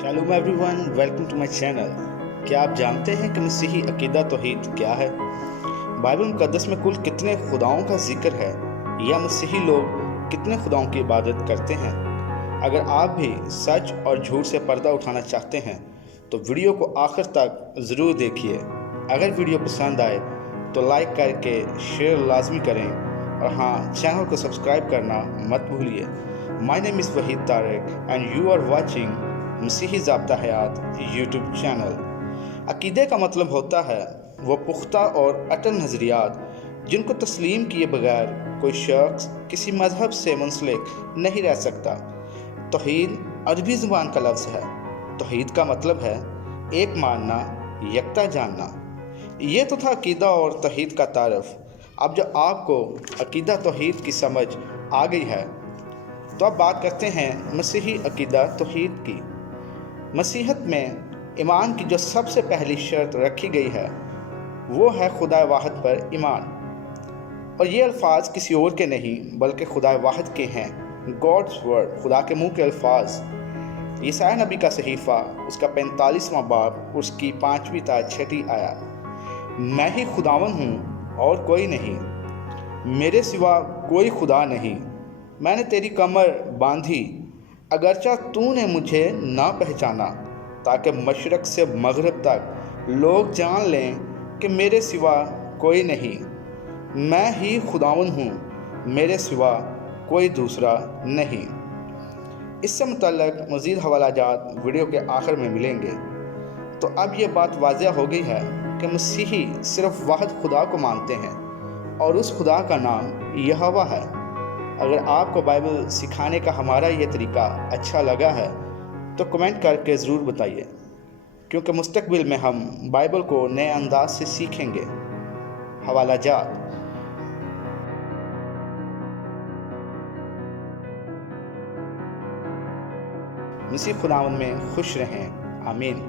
Shalom everyone, welcome to my channel. क्या आप जानते हैं कि मसीही अकीदा तौहीद क्या है? बाइबल मुकद्दस में कुल कितने खुदाओं का जिक्र है या मसीही लोग कितने खुदाओं की इबादत करते हैं? अगर आप भी सच और झूठ से पर्दा उठाना चाहते हैं तो वीडियो को आखिर तक ज़रूर देखिए। अगर वीडियो पसंद आए तो लाइक करके शेयर लाजमी करें और हाँ, चैनल को सब्सक्राइब करना मत भूलिए। My name is Waheed Tariq and you are watching मसीही ज़ाब्ता हयात यूट्यूब चैनल। अकीदे का मतलब होता है वो पुख्ता और अटल नज़रियात जिनको तस्लीम किए बगैर कोई शख्स किसी मज़हब से मुंसलिक नहीं रह सकता। तौहीद अरबी ज़ुबान का लफ्ज़ है। तौहीद का मतलब है एक मानना, यकता जानना। ये तो था अकीदा और तौहीद का तारफ़। अब जब आपको अकीदा तौहीद की समझ आ गई है तो अब बात करते हैं मसीही अकीदा तौहीद की। मसीहत में ईमान की जो सबसे पहली शर्त रखी गई है वो है खुदा वाहिद पर ईमान। और ये अल्फाज किसी और के नहीं बल्कि खुदा वाहिद के हैं। गॉड्स वर्ड, खुदा के मुंह के अल्फाज। यशायाह नबी का सहीफ़ा उसका 45वां बाब उसकी 5वीं ता 6ठी आयत। मैं ही खुदावन हूँ और कोई नहीं, मेरे सिवा कोई खुदा नहीं। मैंने तेरी कमर बांधी अगरचा तूने मुझे ना पहचाना, ताकि मशरक़ से मगरब तक लोग जान लें कि मेरे सिवा कोई नहीं। मैं ही खुदावन हूँ, मेरे सिवा कोई दूसरा नहीं। इससे मुतल्लक़ मज़ीद हवालाजात वीडियो के आखिर में मिलेंगे। तो अब ये बात वाज़ेह हो गई है कि मसीही सिर्फ़ वाहिद खुदा को मानते हैं और उस खुदा का नाम यहोवा है। अगर आपको बाइबल सिखाने का हमारा ये तरीका अच्छा लगा है तो कमेंट करके ज़रूर बताइए, क्योंकि मुस्तकबिल में हम बाइबल को नए अंदाज से सीखेंगे। हवालाजात। मसीह खुदावंद में खुश रहें। आमीन।